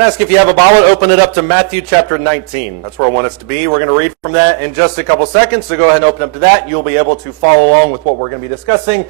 I'd ask if you have a Bible, open it up to Matthew chapter 19. That's where I want us to be. We're going to read from that in just a couple seconds, so go ahead and open up to that. You'll be able to follow along with what we're going to be discussing.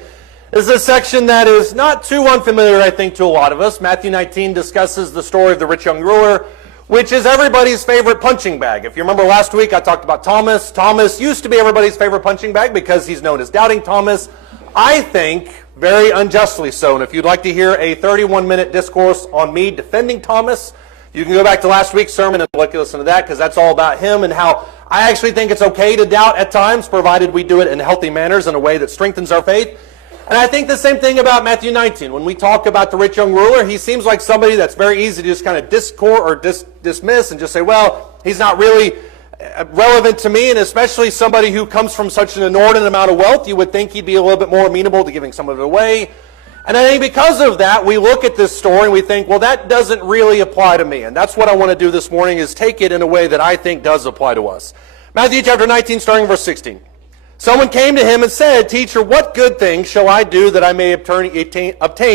This is a section that is not too unfamiliar, I think, to a lot of us. Matthew 19 discusses the story of the rich young ruler, which is everybody's favorite punching bag. If you remember last week, I talked about Thomas. Thomas used to be everybody's favorite punching bag because he's known as Doubting Thomas. I think very unjustly so. And if you'd like to hear a 31-minute discourse on me defending Thomas, you can go back to last week's sermon and listen to that, because that's all about him and how I actually think it's okay to doubt at times, provided we do it in healthy manners in a way that strengthens our faith. And I think the same thing about Matthew 19. When we talk about the rich young ruler, he seems like somebody that's very easy to just kind of dismiss and just say, well, he's not really relevant to me, and especially somebody who comes from such an inordinate amount of wealth, you would think he'd be a little bit more amenable to giving some of it away. And I think because of that, we look at this story and we think, well, that doesn't really apply to me. And that's what I want to do this morning, is take it in a way that I think does apply to us. Matthew chapter 19, starting verse 16. Someone came to him and said, "Teacher, what good thing shall I do that I may obtain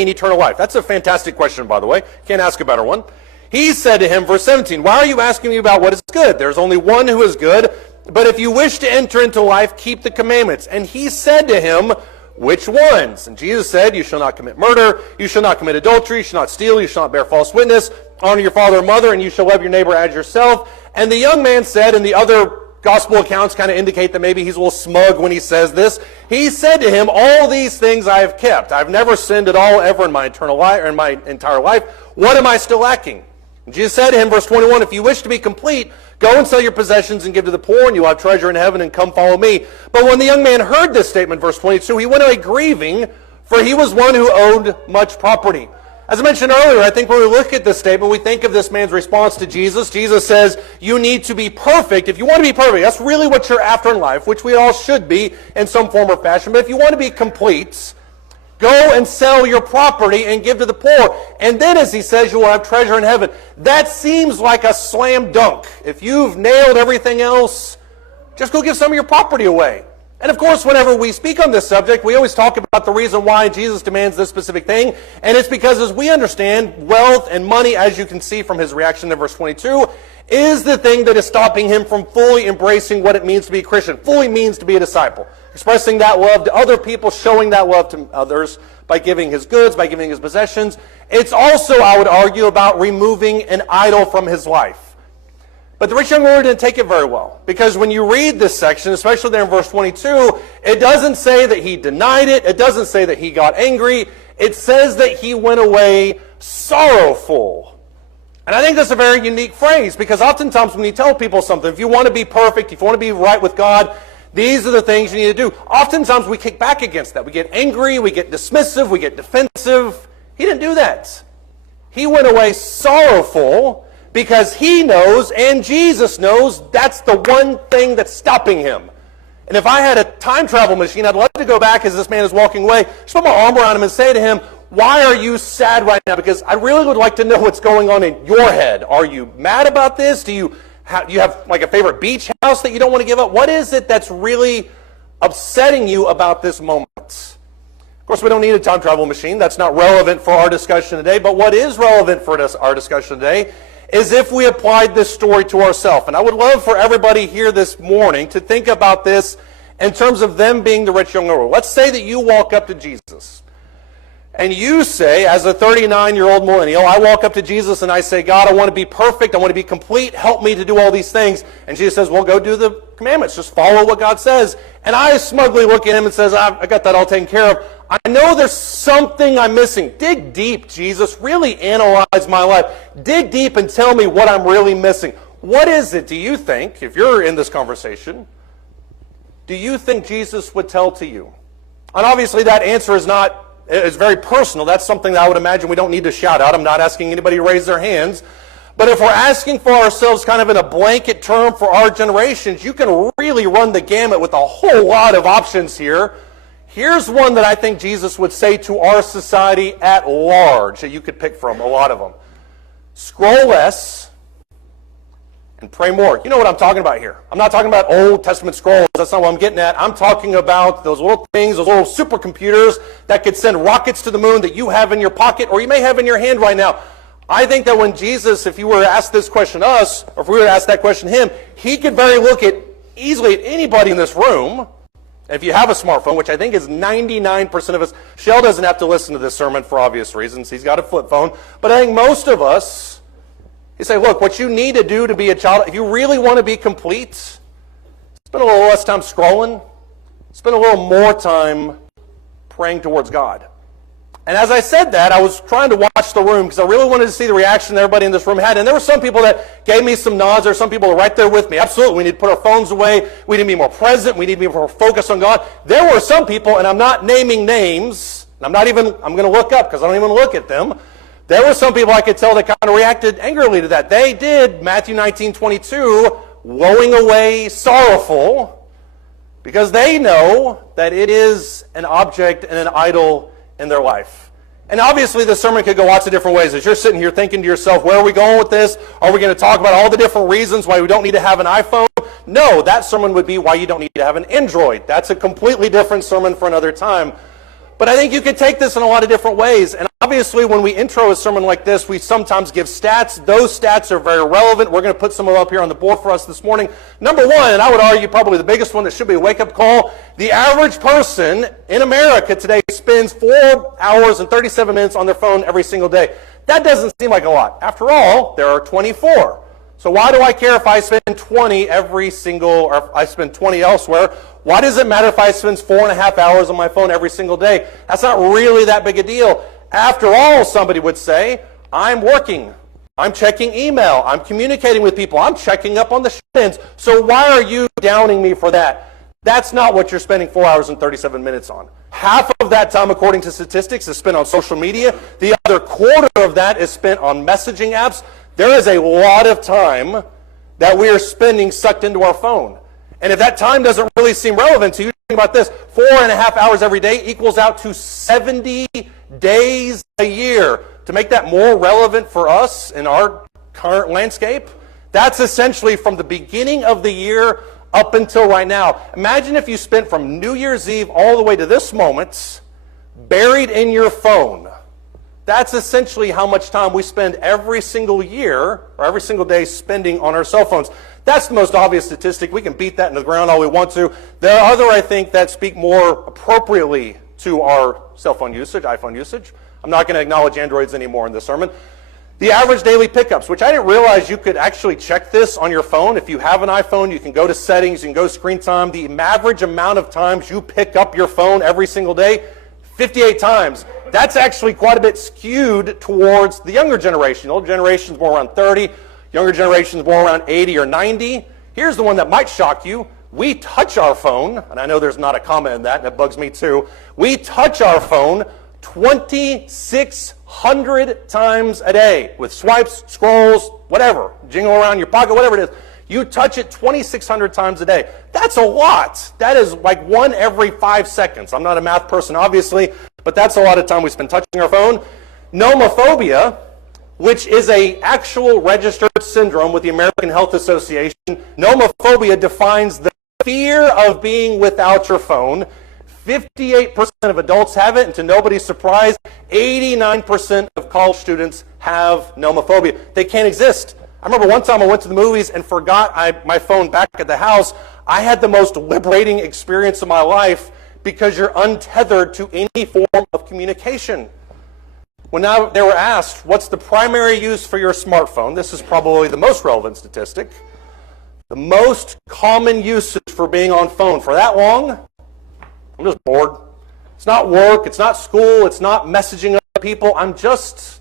eternal life?" That's a fantastic question, by the way. Can't ask a better one. He said to him, verse 17, "Why are you asking me about what is good? There's only one who is good. But if you wish to enter into life, keep the commandments." And he said to him, "Which ones?" And Jesus said, "You shall not commit murder, you shall not commit adultery, you shall not steal, you shall not bear false witness, honor your father and mother, and you shall love your neighbor as yourself." And the young man said, and the other gospel accounts kind of indicate that maybe he's a little smug when he says this, he said to him, "All these things I have kept. I've never sinned at all ever in my eternal life, or in my entire life. What am I still lacking?" And Jesus said to him, verse 21, "If you wish to be complete, go and sell your possessions and give to the poor, and you will have treasure in heaven, and come follow me." But when the young man heard this statement, verse 22, he went away grieving, for he was one who owed much property. As I mentioned earlier, I think when we look at this statement, we think of this man's response to Jesus. Jesus says, you need to be perfect. If you want to be perfect, that's really what you're after in life, which we all should be in some form or fashion. But if you want to be complete, go and sell your property and give to the poor. And then, as he says, you will have treasure in heaven. That seems like a slam dunk. If you've nailed everything else, just go give some of your property away. And of course, whenever we speak on this subject, we always talk about the reason why Jesus demands this specific thing. And it's because, as we understand, wealth and money, as you can see from his reaction to verse 22, is the thing that is stopping him from fully embracing what it means to be a Christian, fully means to be a disciple. Expressing that love to other people, showing that love to others by giving his goods, by giving his possessions. It's also, I would argue, about removing an idol from his life. But the rich young ruler didn't take it very well, because when you read this section, especially there in verse 22, it doesn't say that he denied it. It doesn't say that he got angry. It says that he went away sorrowful. And I think that's a very unique phrase, because oftentimes when you tell people something, if you want to be perfect, if you want to be right with God, these are the things you need to do. Oftentimes we kick back against that. We get angry, we get dismissive, we get defensive. He didn't do that. He went away sorrowful, because he knows, and Jesus knows, that's the one thing that's stopping him. And if I had a time travel machine, I'd love to go back as this man is walking away, just put my arm around him and say to him, "Why are you sad right now?" Because I really would like to know what's going on in your head. Are you mad about this? Do you have like a favorite beach house that you don't want to give up? What is it that's really upsetting you about this moment? Of course, we don't need a time travel machine. That's not relevant for our discussion today. But what is relevant for our discussion today is if we applied this story to ourselves. And I would love for everybody here this morning to think about this in terms of them being the rich young ruler. Let's say that you walk up to Jesus, and you say, as a 39-year-old millennial, I walk up to Jesus and I say, "God, I want to be perfect. I want to be complete. Help me to do all these things." And Jesus says, "Well, go do the commandments. Just follow what God says." And I smugly look at him and says, I got that all taken care of. I know there's something I'm missing. Dig deep, Jesus. Really analyze my life. Dig deep and tell me what I'm really missing. What is it, do you think, if you're in this conversation, do you think Jesus would tell to you? And obviously that answer is very personal. That's something that I would imagine we don't need to shout out. I'm not asking anybody to raise their hands. But if we're asking for ourselves kind of in a blanket term for our generations, you can really run the gamut with a whole lot of options here. Here's one that I think Jesus would say to our society at large, that you could pick from, a lot of them. Scroll less and pray more. You know what I'm talking about here. I'm not talking about Old Testament scrolls. That's not what I'm getting at. I'm talking about those little things, those little supercomputers that could send rockets to the moon that you have in your pocket or you may have in your hand right now. I think that when Jesus, if you were to ask this question to us, or if we were to ask that question to him, he could very look at easily at anybody in this room. If you have a smartphone, which I think is 99% of us, Shell doesn't have to listen to this sermon for obvious reasons. He's got a flip phone. But I think most of us, you say, look, what you need to do to be a child, if you really want to be complete, spend a little less time scrolling, spend a little more time praying towards God. And as I said that, I was trying to watch the room because I really wanted to see the reaction that everybody in this room had. And there were some people that gave me some nods. There were some people right there with me. Absolutely, we need to put our phones away. We need to be more present. We need to be more focused on God. There were some people, and I'm not naming names. I'm going to look up because I don't even look at them. There were some people I could tell that kind of reacted angrily to that. They did Matthew 19:22, woeing away, sorrowful, because they know that it is an object and an idol in their life. And obviously the sermon could go lots of different ways. As you're sitting here thinking to yourself, where are we going with this? Are we going to talk about all the different reasons why we don't need to have an iPhone? No, that sermon would be why you don't need to have an Android. That's a completely different sermon for another time. But I think you could take this in a lot of different ways. And obviously when we intro a sermon like this, we sometimes give stats. Those stats are very relevant. We're going to put some of them up here on the board for us this morning. Number one, and I would argue probably the biggest one that should be a wake-up call, the average person in America today spends 4 hours and 37 minutes on their phone every single day. That doesn't seem like a lot. After all, there are 24. So why do I care if I spend 20 or if I spend 20 elsewhere? Why does it matter if I spend 4.5 hours on my phone every single day? That's not really that big a deal. After all, somebody would say, I'm working. I'm checking email. I'm communicating with people. I'm checking up on the shit-ins. So why are you downing me for that? That's not what you're spending 4 hours and 37 minutes on. Half of that time, according to statistics, is spent on social media. The other quarter of that is spent on messaging apps. There is a lot of time that we are spending sucked into our phone. And if that time doesn't really seem relevant to you, think about this. 4.5 hours every day equals out to 70 days a year. To make that more relevant for us in our current landscape, that's essentially from the beginning of the year up until right now. Imagine if you spent from New Year's Eve all the way to this moment buried in your phone. That's essentially how much time we spend every single year or every single day spending on our cell phones. That's the most obvious statistic. We can beat that into the ground all we want to. There are other, I think, that speak more appropriately to our cell phone usage, iPhone usage. I'm not going to acknowledge Androids anymore in this sermon. The average daily pickups, which I didn't realize you could actually check this on your phone. If you have an iPhone, you can go to settings, you can go to screen time. The average amount of times you pick up your phone every single day, 58 times. That's actually quite a bit skewed towards the younger generation. The older generation is more around 30. Younger generation is more around 80 or 90. Here's the one that might shock you. We touch our phone, and I know there's not a comma in that, and it bugs me too. We touch our phone 2,600 times a day with swipes, scrolls, whatever, jingle around your pocket, whatever it is. You touch it 2,600 times a day. That's a lot. That is like 1 every 5 seconds. I'm not a math person, obviously, but that's a lot of time we spend touching our phone. Nomophobia, which is an actual registered syndrome with the American Health Association. Nomophobia defines the fear of being without your phone. 58% of adults have it, and to nobody's surprise, 89% of college students have nomophobia. They can't exist. I remember one time I went to the movies and forgot my phone back at the house. I had the most liberating experience of my life because you're untethered to any form of communication. When now they were asked, what's the primary use for your smartphone? This is probably the most relevant statistic. The most common usage for being on phone for that long, I'm just bored. It's not work, it's not school, it's not messaging other people. I'm just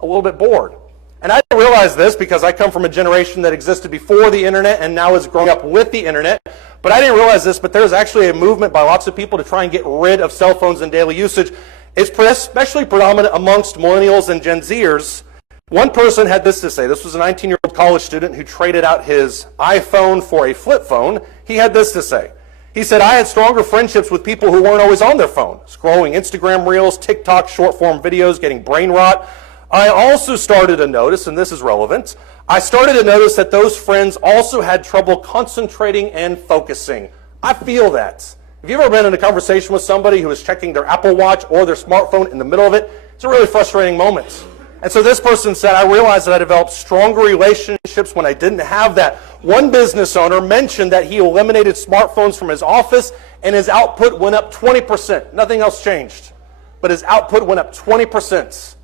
a little bit bored. And I didn't realize this because I come from a generation that existed before the internet and now is growing up with the internet. But I didn't realize this, but there's actually a movement by lots of people to try and get rid of cell phones and daily usage. It's especially predominant amongst millennials and Gen Zers. One person had this to say. This was a 19-year-old college student who traded out his iPhone for a flip phone. He had this to say. He said, I had stronger friendships with people who weren't always on their phone, scrolling Instagram Reels, TikTok short-form videos, getting brain rot. I also started to notice, and this is relevant, I started to notice that those friends also had trouble concentrating and focusing. I feel that. Have you ever been in a conversation with somebody who is checking their Apple Watch or their smartphone in the middle of it? It's a really frustrating moment. And so this person said, I realized that I developed stronger relationships when I didn't have that. One business owner mentioned that he eliminated smartphones from his office and his output went up 20%. Nothing else changed. But his output went up 20%.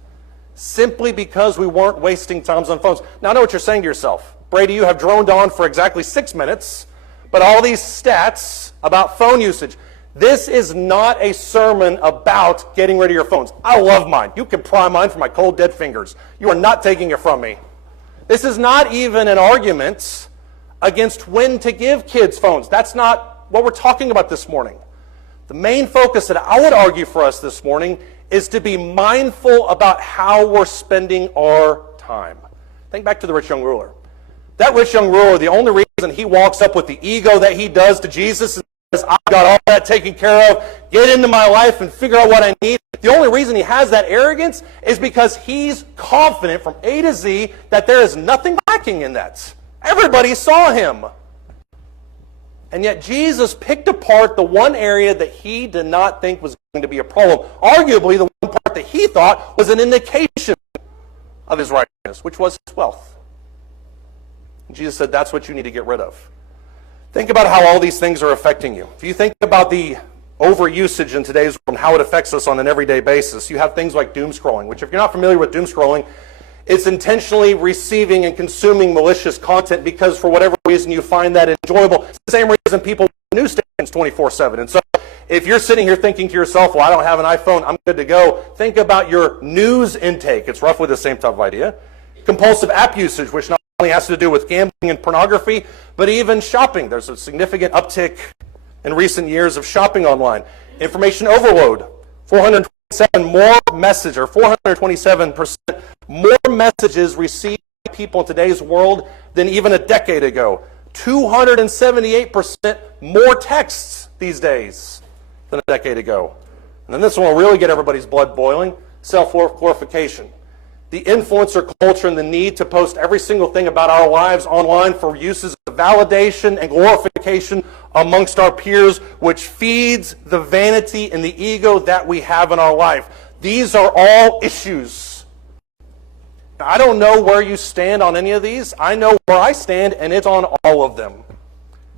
Simply because we weren't wasting time on phones. Now I know what you're saying to yourself. Brady, you have droned on for exactly 6 minutes, but all these stats about phone usage. This is not a sermon about getting rid of your phones. I love mine. You can pry mine from my cold, dead fingers. You are not taking it from me. This is not even an argument against when to give kids phones. That's not what we're talking about this morning. The main focus that I would argue for us this morning is to be mindful about how we're spending our time. Think back to the rich young ruler. That rich young ruler, the only reason he walks up with the ego that he does to Jesus and says, I've got all that taken care of, get into my life and figure out what I need. The only reason he has that arrogance is because he's confident from A to Z that there is nothing lacking in that. Everybody saw him. And yet Jesus picked apart the one area that he did not think was going to be a problem. Arguably, the one part that he thought was an indication of his righteousness, which was his wealth. And Jesus said, that's what you need to get rid of. Think about how all these things are affecting you. If you think about the overusage in today's world and how it affects us on an everyday basis, you have things like doom scrolling, which if you're not familiar with doom scrolling, it's intentionally receiving and consuming malicious content because for whatever reason you find that enjoyable. It's the same reason people watch news stations 24/7. And so if you're sitting here thinking to yourself, well, I don't have an iPhone, I'm good to go, think about your news intake. It's roughly the same type of idea. Compulsive app usage, which not only has to do with gambling and pornography, but even shopping. There's a significant uptick in recent years of shopping online. Information overload, 427% more messages received by people in today's world than even a decade ago. 278% more texts these days than a decade ago. And then this one will really get everybody's blood boiling, self-glorification. The influencer culture and the need to post every single thing about our lives online for uses of validation and glorification amongst our peers, which feeds the vanity and the ego that we have in our life. These are all issues. I don't know where you stand on any of these. I know where I stand, and it's on all of them.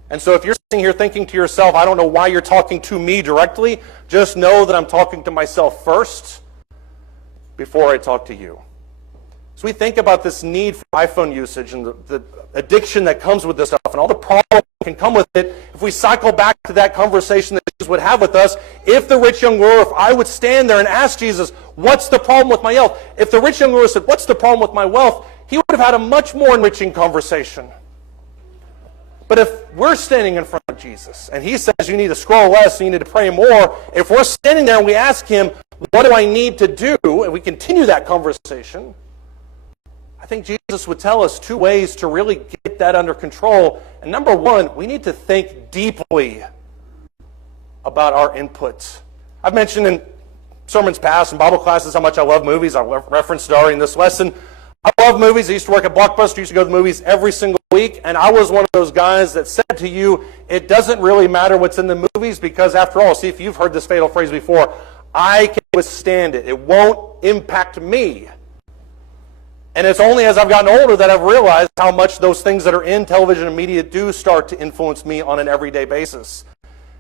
And so if you're sitting here thinking to yourself, I don't know why you're talking to me directly, just know that I'm talking to myself first before I talk to you. So we think about this need for iPhone usage and the addiction that comes with this stuff and all the problems that can come with it. If we cycle back to that conversation that Jesus would have with us, if the rich young ruler, if I would stand there and ask Jesus, what's the problem with my wealth? If the rich young ruler said, what's the problem with my wealth? He would have had a much more enriching conversation. But if we're standing in front of Jesus and he says you need to scroll less, you need to pray more, if we're standing there and we ask him, what do I need to do? And we continue that conversation, I think Jesus would tell us two ways to really get that under control. And number one, we need to think deeply about our inputs. I've mentioned in sermons past and Bible classes how much I love movies. I referenced it already in this lesson. I love movies. I used to work at Blockbuster. I used to go to the movies every single week. And I was one of those guys that said to you, it doesn't really matter what's in the movies because after all, see if you've heard this fatal phrase before, I can withstand it. It won't impact me. And it's only as I've gotten older that I've realized how much those things that are in television and media do start to influence me on an everyday basis.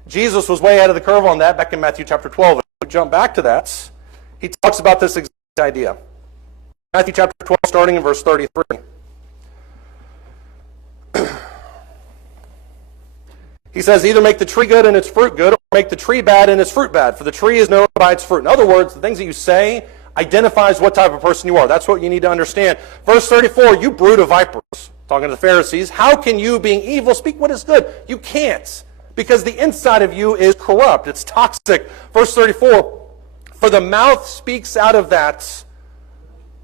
Jesus was way ahead of the curve on that back in Matthew chapter 12. If we jump back to that, he talks about this exact idea. Matthew chapter 12, starting in verse 33. He says, either make the tree good and its fruit good, or make the tree bad and its fruit bad, for the tree is known by its fruit. In other words, the things that you say identifies what type of person you are. That's what you need to understand. Verse 34, you brood of vipers, talking to the Pharisees, how can you, being evil, speak what is good? You can't, because the inside of you is corrupt. It's toxic. Verse 34, for the mouth speaks out of that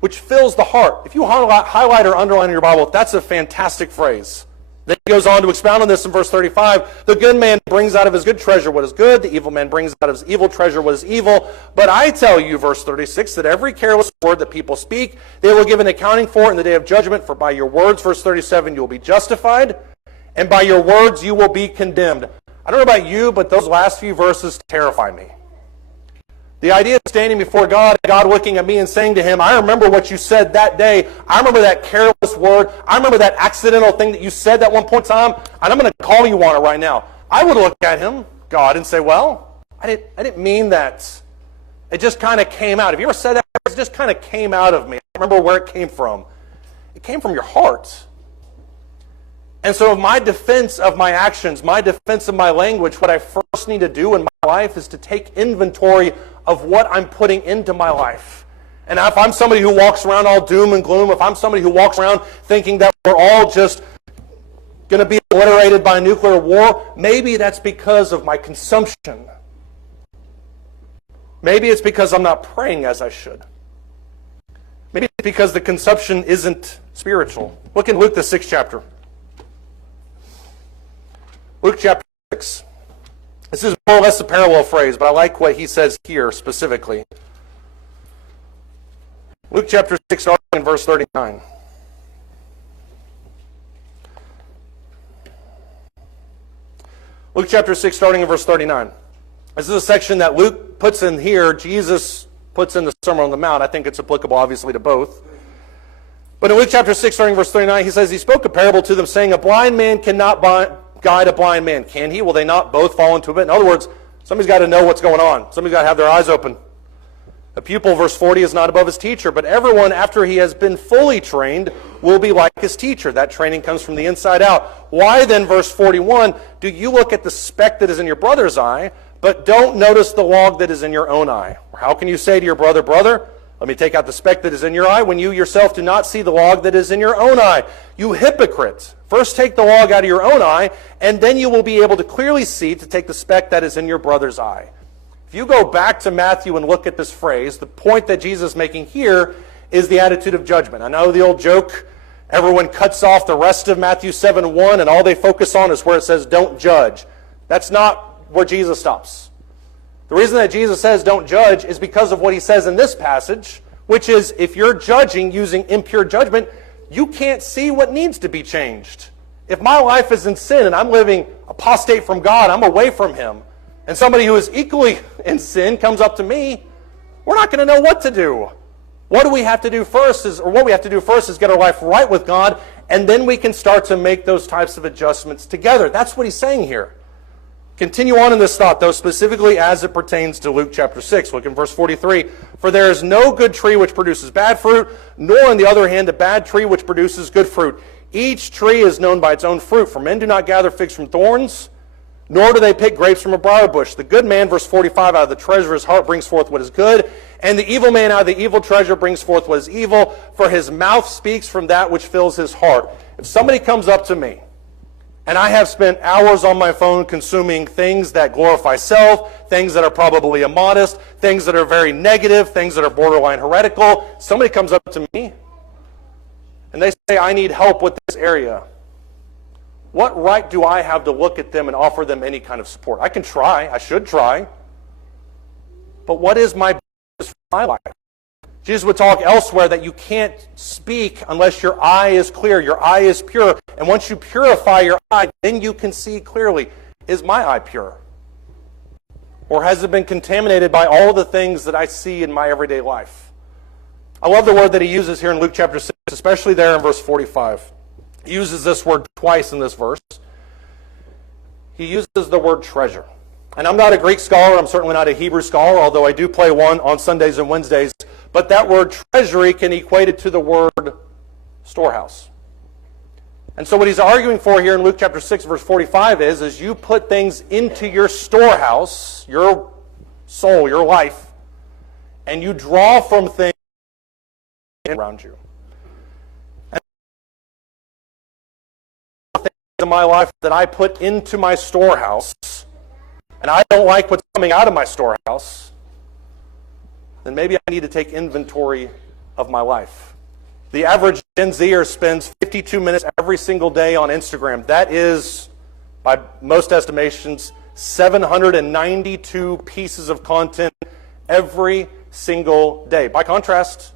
which fills the heart. If you highlight or underline in your Bible, that's a fantastic phrase. Then he goes on to expound on this in verse 35. The good man brings out of his good treasure what is good. The evil man brings out of his evil treasure what is evil. But I tell you, verse 36, that every careless word that people speak, they will give an accounting for it in the day of judgment. For by your words, verse 37, you will be justified, and by your words you will be condemned. I don't know about you, but those last few verses terrify me. The idea of standing before God, and God looking at me and saying to him, I remember what you said that day. I remember that careless word. I remember that accidental thing that you said at one point in time, and I'm going to call you on it right now. I would look at him, God, and say, well, I didn't mean that. It just kind of came out. Have you ever said that? It just kind of came out of me. I remember where it came from. It came from your heart. And so my defense of my actions, my defense of my language, what I first need to do in my life is to take inventory of what I'm putting into my life. And if I'm somebody who walks around all doom and gloom, if I'm somebody who walks around thinking that we're all just going to be obliterated by a nuclear war, maybe that's because of my consumption. Maybe it's because I'm not praying as I should. Maybe it's because the consumption isn't spiritual. Look in Luke, the 6th chapter. Luke chapter 6. This is more or less a parallel phrase, but I like what he says here specifically. Luke chapter 6, starting in verse 39. Luke chapter 6, starting in verse 39. This is a section that Luke puts in here. Jesus puts in the Sermon on the Mount. I think it's applicable, obviously, to both. But in Luke chapter 6, starting in verse 39, he says, he spoke a parable to them, saying, a blind man cannot guide a blind man, can he? Will they not both fall into it? In other words, somebody's got to know what's going on. Somebody's got to have their eyes open. A pupil, verse 40, is not above his teacher, but everyone, after he has been fully trained, will be like his teacher. That training comes from the inside out. Why then, verse 41, do you look at the speck that is in your brother's eye, but don't notice the log that is in your own eye? Or how can you say to your brother, brother, let me take out the speck that is in your eye, when you yourself do not see the log that is in your own eye? You hypocrite! First take the log out of your own eye, and then you will be able to clearly see to take the speck that is in your brother's eye. If you go back to Matthew and look at this phrase, the point that Jesus is making here is the attitude of judgment. I know the old joke, everyone cuts off the rest of Matthew 7:1, and all they focus on is where it says, don't judge. That's not where Jesus stops. The reason that Jesus says don't judge is because of what he says in this passage, which is if you're judging using impure judgment, you can't see what needs to be changed. If my life is in sin and I'm living apostate from God, I'm away from him, and somebody who is equally in sin comes up to me, we're not going to know what to do. What we have to do first is get our life right with God, and then we can start to make those types of adjustments together. That's what he's saying here. Continue on in this thought, though, specifically as it pertains to Luke chapter 6. Look in verse 43. For there is no good tree which produces bad fruit, nor on the other hand a bad tree which produces good fruit. Each tree is known by its own fruit. For men do not gather figs from thorns, nor do they pick grapes from a briar bush. The good man, verse 45, out of the treasure of his heart brings forth what is good, and the evil man out of the evil treasure brings forth what is evil, for his mouth speaks from that which fills his heart. If somebody comes up to me, and I have spent hours on my phone consuming things that glorify self, things that are probably immodest, things that are very negative, things that are borderline heretical. Somebody comes up to me and they say, I need help with this area. What right do I have to look at them and offer them any kind of support? I can try. I should try. But what is my business for my life? Jesus would talk elsewhere that you can't speak unless your eye is clear, your eye is pure. And once you purify your eye, then you can see clearly. Is my eye pure? Or has it been contaminated by all the things that I see in my everyday life? I love the word that he uses here in Luke chapter 6, especially there in verse 45. He uses this word twice in this verse. He uses the word treasure. And I'm not a Greek scholar, I'm certainly not a Hebrew scholar, although I do play one on Sundays and Wednesdays. But that word treasury can equate it to the word storehouse. And so what he's arguing for here in Luke chapter 6, verse 45 is you put things into your storehouse, your soul, your life, and you draw from things around you. And things in my life that I put into my storehouse, and I don't like what's coming out of my storehouse, then maybe I need to take inventory of my life. The average Gen Zer spends 52 minutes every single day on Instagram. That is, by most estimations, 792 pieces of content every single day. By contrast,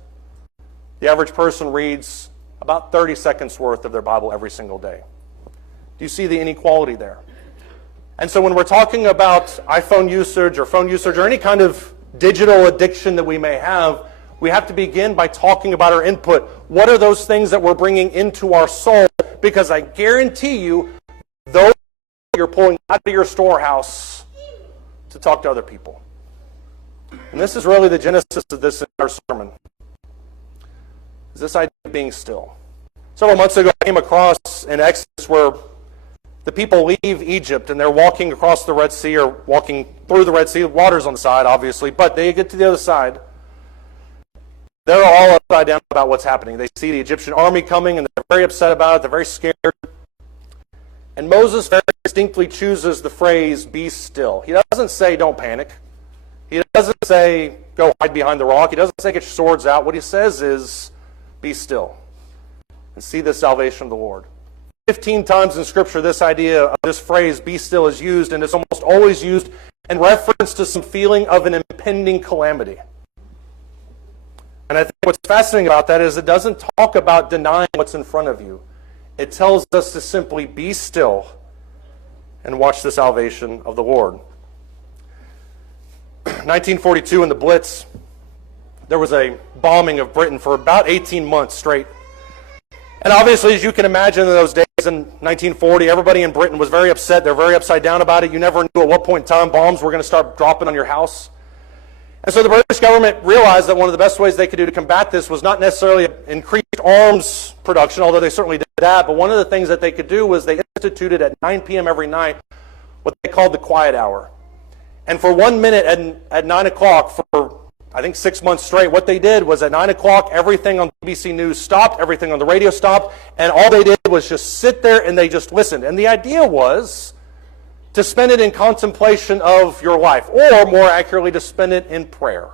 the average person reads about 30 seconds worth of their Bible every single day. Do you see the inequality there? And so when we're talking about iPhone usage or phone usage or any kind of digital addiction that we may have, we have to begin by talking about our input. What are those things that we're bringing into our soul? Because I guarantee you, those you're pulling out of your storehouse to talk to other people. And this is really the genesis of this entire sermon, is this idea of being still. Several months ago, I came across an Exodus where the people leave Egypt and they're walking across the Red Sea, or walking through the Red Sea. Water's on the side, obviously, but they get to the other side. They're all upside down about what's happening. They see the Egyptian army coming and they're very upset about it. They're very scared. And Moses very distinctly chooses the phrase, be still. He doesn't say, don't panic. He doesn't say, go hide behind the rock. He doesn't say, get your swords out. What he says is, be still and see the salvation of the Lord. 15 times in Scripture, this idea of this phrase, be still, is used, and it's almost always used in reference to some feeling of an impending calamity. And I think what's fascinating about that is it doesn't talk about denying what's in front of you. It tells us to simply be still and watch the salvation of the Lord. 1942 in the Blitz, there was a bombing of Britain for about 18 months straight. And obviously, as you can imagine, in those days in 1940, everybody in Britain was very upset. They're very upside down about it. You never knew at what point in time bombs were going to start dropping on your house. And so the British government realized that one of the best ways they could do to combat this was not necessarily increased arms production, although they certainly did that, but one of the things that they could do was they instituted at 9 p.m. every night what they called the quiet hour. And for 1 minute at 9 o'clock for, I think, 6 months straight, what they did was at 9 o'clock, everything on BBC News stopped, everything on the radio stopped, and all they did was just sit there and they just listened. And the idea was to spend it in contemplation of your life, or more accurately, to spend it in prayer.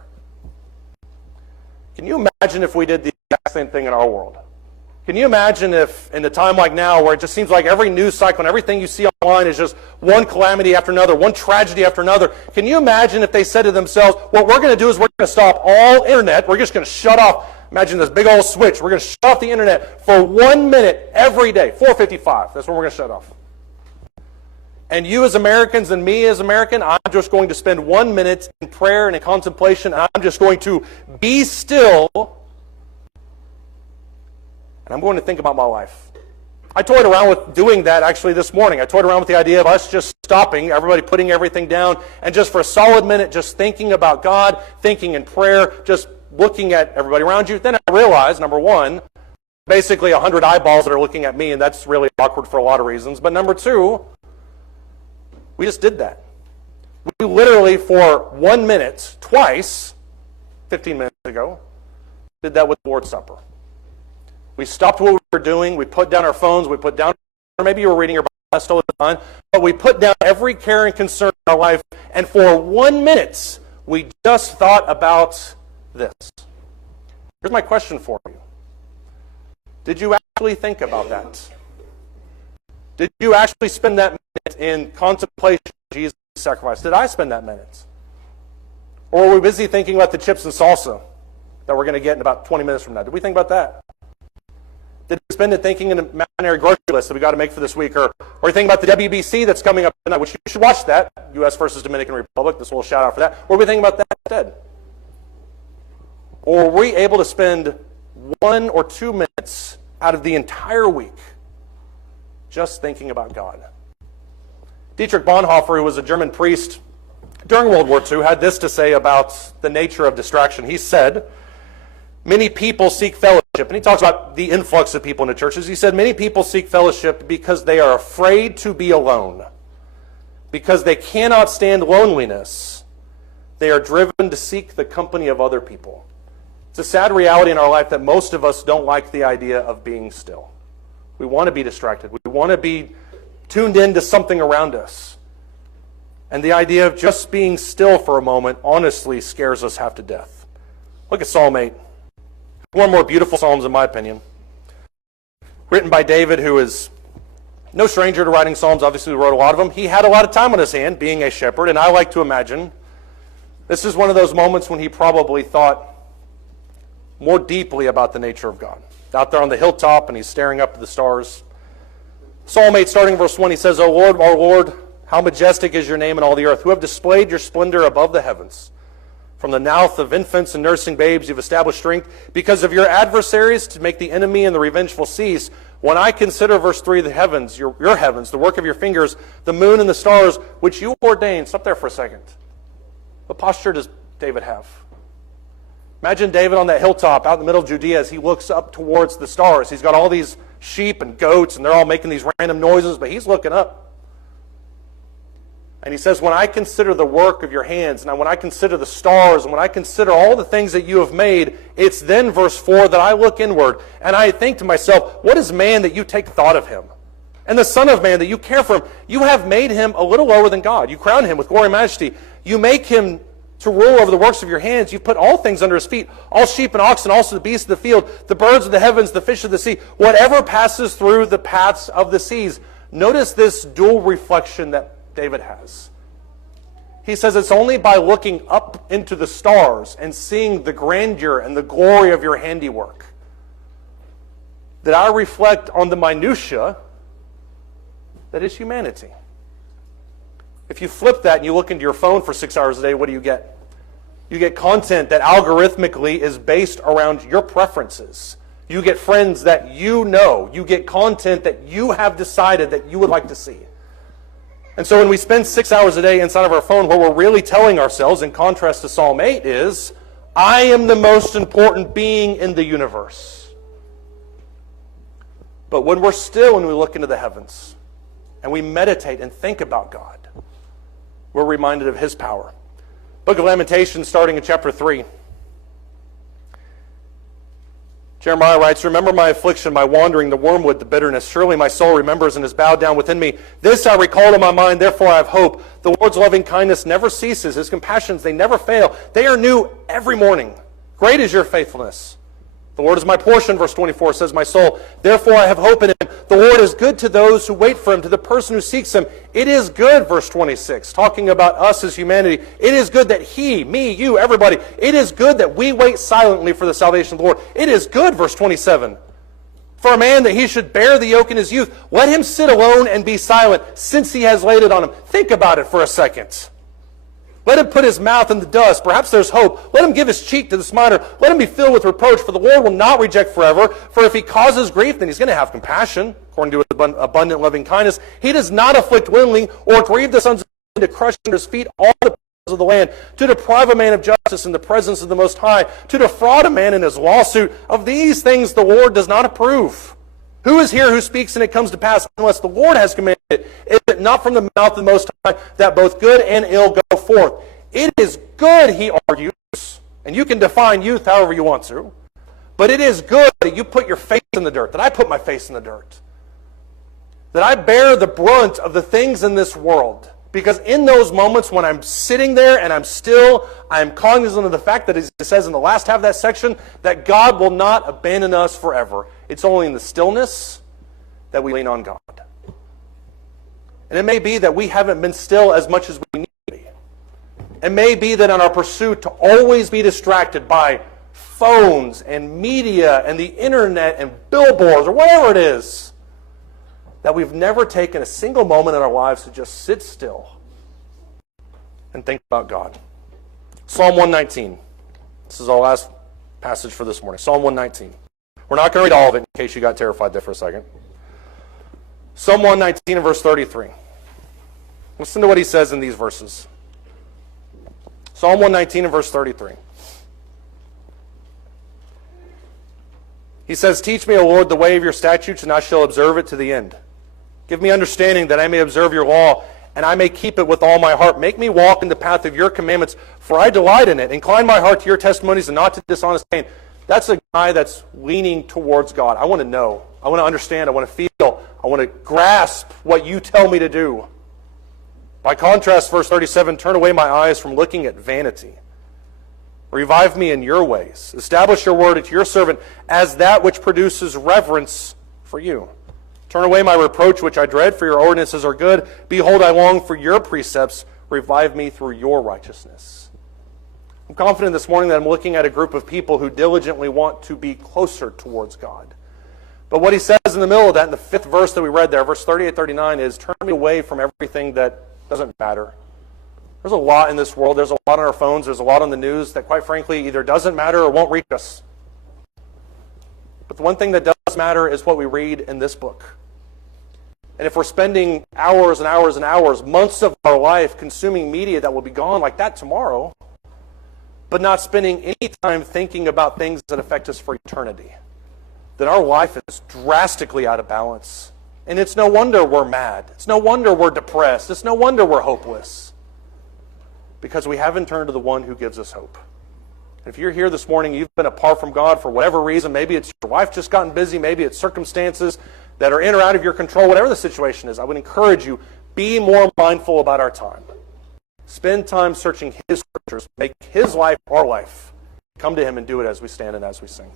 Can you imagine if we did the exact same thing in our world? Can you imagine if, in a time like now, where it just seems like every news cycle and everything you see online is just one calamity after another, one tragedy after another, can you imagine if they said to themselves, what we're going to do is we're going to stop all internet, we're just going to shut off, imagine this big old switch, we're going to shut off the internet for 1 minute every day, 4:55, that's when we're going to shut off. And you as Americans and me as American, I'm just going to spend 1 minute in prayer and in contemplation, and I'm just going to be still, and I'm going to think about my life. I toyed around with doing that actually this morning. I toyed around with the idea of us just stopping, everybody putting everything down, and just for a solid minute just thinking about God, thinking in prayer, just looking at everybody around you. Then I realized, number one, basically 100 eyeballs that are looking at me, and that's really awkward for a lot of reasons. But number two, we just did that. We literally, for 1 minute, twice, 15 minutes ago, did that with the Lord's Supper. We stopped what we were doing, we put down our phones, we put down, or maybe you were reading your Bible, still on, but we put down every care and concern in our life, and for 1 minute, we just thought about this. Here's my question for you. Did you actually think about that? Did you actually spend that minute in contemplation of Jesus' sacrifice? Did I spend that minute? Or were we busy thinking about the chips and salsa that we're going to get in about 20 minutes from now? Did we think about that? Did we spend it thinking in the imaginary grocery list that we got to make for this week? Or we thinking about the WBC that's coming up tonight, which you should watch that, U.S. versus Dominican Republic. This little shout out for that. Or were we thinking about that instead? Or were we able to spend 1 or 2 minutes out of the entire week just thinking about God? Dietrich Bonhoeffer, who was a German priest during World War II, had this to say about the nature of distraction. He said, many people seek fellowship, and he talks about the influx of people into churches. He said, many people seek fellowship because they are afraid to be alone. Because they cannot stand loneliness, they are driven to seek the company of other people. It's a sad reality in our life that most of us don't like the idea of being still. We want to be distracted. We want to be tuned into something around us. And the idea of just being still for a moment honestly scares us half to death. Look at Psalm 8. One of the more beautiful psalms in my opinion. Written by David, who is no stranger to writing psalms. Obviously, he wrote a lot of them. He had a lot of time on his hand being a shepherd, and I like to imagine this is one of those moments when he probably thought more deeply about the nature of God. Out there on the hilltop, and he's staring up at the stars. Psalm 8, starting verse 1, he says, O Lord, our Lord, how majestic is your name in all the earth, who have displayed your splendor above the heavens. From the mouth of infants and nursing babes you've established strength because of your adversaries to make the enemy and the revengeful cease. When I consider, verse 3, the heavens, your heavens, the work of your fingers, the moon and the stars, which you ordained. Stop there for a second. What posture does David have? Imagine David on that hilltop out in the middle of Judea as he looks up towards the stars. He's got all these sheep and goats, and they're all making these random noises, but he's looking up. And he says, when I consider the work of your hands, and when I consider the stars, and when I consider all the things that you have made, it's then, verse 4, that I look inward, and I think to myself, what is man that you take thought of him? And the Son of Man that you care for him? You have made him a little lower than God. You crown him with glory and majesty. You make him to rule over the works of your hands. You've put all things under his feet, all sheep and oxen, also the beasts of the field, the birds of the heavens, the fish of the sea, whatever passes through the paths of the seas. Notice this dual reflection that David has. He says it's only by looking up into the stars and seeing the grandeur and the glory of your handiwork that I reflect on the minutia that is humanity. If you flip that and you look into your phone for 6 hours a day, what do you get? You get content that algorithmically is based around your preferences. You get friends that you know. You get content that you have decided that you would like to see. And so when we spend 6 hours a day inside of our phone, what we're really telling ourselves, in contrast to Psalm 8, is, I am the most important being in the universe. But when we're still and we look into the heavens, and we meditate and think about God, we're reminded of His power. Book of Lamentations, starting in chapter 3. Jeremiah writes, remember my affliction, my wandering, the wormwood, the bitterness. Surely my soul remembers and is bowed down within me. This I recall to my mind, therefore I have hope. The Lord's loving kindness never ceases. His compassions, they never fail. They are new every morning. Great is your faithfulness. The Lord is my portion, verse 24 says my soul. Therefore I have hope in him. The Lord is good to those who wait for him, to the person who seeks him. It is good, verse 26, talking about us as humanity. It is good that he, me, you, everybody, it is good that we wait silently for the salvation of the Lord. It is good, verse 27, for a man that he should bear the yoke in his youth. Let him sit alone and be silent, since he has laid it on him. Think about it for a second. Let him put his mouth in the dust. Perhaps there's hope. Let him give his cheek to the smiter. Let him be filled with reproach, for the Lord will not reject forever. For if he causes grief, then he's going to have compassion, according to his abundant loving kindness. He does not afflict willingly or grieve the sons of men, to crush under his feet all the peoples of the land, to deprive a man of justice in the presence of the Most High, to defraud a man in his lawsuit. Of these things the Lord does not approve. Who is here who speaks and it comes to pass unless the Lord has commanded it? Is it not from the mouth of the Most High that both good and ill go forth? It is good, he argues, and you can define youth however you want to, but it is good that you put your face in the dirt, that I put my face in the dirt, that I bear the brunt of the things in this world. Because in those moments when I'm sitting there and I'm still, I'm cognizant of the fact that it says in the last half of that section that God will not abandon us forever. It's only in the stillness that we lean on God. And it may be that we haven't been still as much as we need to be. It may be that in our pursuit to always be distracted by phones and media and the internet and billboards or whatever it is, that we've never taken a single moment in our lives to just sit still and think about God. Psalm 119. This is our last passage for this morning. Psalm 119. We're not going to read all of it in case you got terrified there for a second. Psalm 119 and verse 33. Listen to what he says in these verses. Psalm 119 and verse 33. He says, teach me, O Lord, the way of your statutes, and I shall observe it to the end. Give me understanding that I may observe your law, and I may keep it with all my heart. Make me walk in the path of your commandments, for I delight in it. Incline my heart to your testimonies and not to dishonest gain. That's a guy that's leaning towards God. I want to know. I want to understand. I want to feel. I want to grasp what you tell me to do. By contrast, verse 37, turn away my eyes from looking at vanity. Revive me in your ways. Establish your word to your servant as that which produces reverence for you. Turn away my reproach which I dread, for your ordinances are good. Behold, I long for your precepts. Revive me through your righteousness. I'm confident this morning that I'm looking at a group of people who diligently want to be closer towards God. But what he says in the middle of that, in the fifth verse that we read there, verse 38-39, is turn me away from everything that doesn't matter. There's a lot in this world. There's a lot on our phones. There's a lot on the news that, quite frankly, either doesn't matter or won't reach us. But the one thing that does matter is what we read in this book. And if we're spending hours and hours and hours, months of our life consuming media that will be gone like that tomorrow, but not spending any time thinking about things that affect us for eternity, then our life is drastically out of balance. And it's no wonder we're mad. It's no wonder we're depressed. It's no wonder we're hopeless. Because we haven't turned to the one who gives us hope. If you're here this morning, you've been apart from God for whatever reason. Maybe it's your wife just gotten busy. Maybe it's circumstances that are in or out of your control. Whatever the situation is, I would encourage you, be more mindful about our time. Spend time searching His scriptures. Make His life our life. Come to Him and do it as we stand and as we sing.